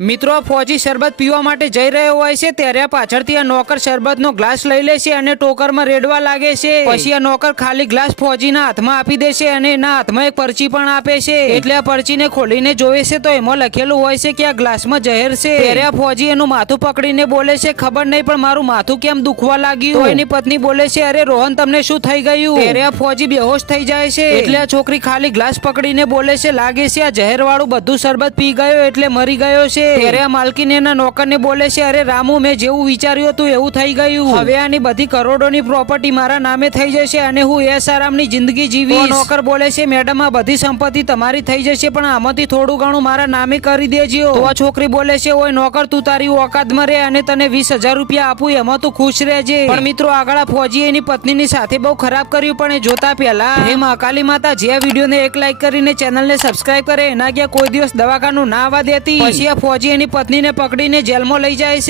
મિત્રો ફોજી શરબત પીવા માટે જઈ રહ્યો હોય છે ત્યારે પાછળથી આ નોકર શરબતનો ગ્લાસ લઈ લે છે અને ટોકરમાં રેડવા લાગે છે। પછી આ નોકર ખાલી ગ્લાસ ફોજીના હાથમાં આપી દે છે અને એના હાથમાં એક પરચી પણ આપે છે। એટલે આ પરચીને ખોલીને જોવે છે તો એમાં લખેલું હોય છે કે આ ગ્લાસમાં જહેર છે। ત્યારે આ ફોજી એનું માથું પકડીને બોલે છે, ખબર નહીં પણ મારું માથું કેમ દુખવા લાગ્યું। તો એની પત્ની બોલે છે, અરે રોહન તમને શું થઈ ગયું? ત્યારે આ ફોજી બેહોશ થઈ જાય છે। એટલે આ છોકરી ખાલી ગ્લાસ પકડીને બોલે છે, લાગે છે આ જહેર વાળું બધું શરબત પી ગયો એટલે મરી ગયો છે। ત્યારે આ માલકીન એના નોકરને બોલે છે, અરે રામુ, મેં જેવું વિચાર્યું હતું એવું થઈ ગયું। હવે આની બધી કરોડોની પ્રોપર્ટી મારા નામે થઈ જશે અને હું એસ આરામની જિંદગી જીવીશ। નોકર બોલે છે, મેડમ, આ બધી સંપત્તિ તમારી થઈ જશે પણ આમાંથી થોડું ઘણું મારા નામે કરી દેજો। તો આ છોકરી બોલે છે, ઓય નોકર, તું તારી ઓકાતમાં રહે અને તને 20,000 રૂપિયા આપું એમાં તું ખુશ રહેજે। પણ મિત્રો આગળ આ ફોજી એની પત્નીની સાથે બહુ ખરાબ કર્યું, પણ એ જોતા પહેલા હે મહાકાલી માતા, જે આ વિડીયોને એક લાઈક કરીને ચેનલને સબસ્ક્રાઇબ કરે એના ગયા કોઈ દિવસ દવાખાનું ના આવવા દેતી। પછી આ ફોજી એની પત્નીને પકડીને જેલમાં લઈ જાય છે।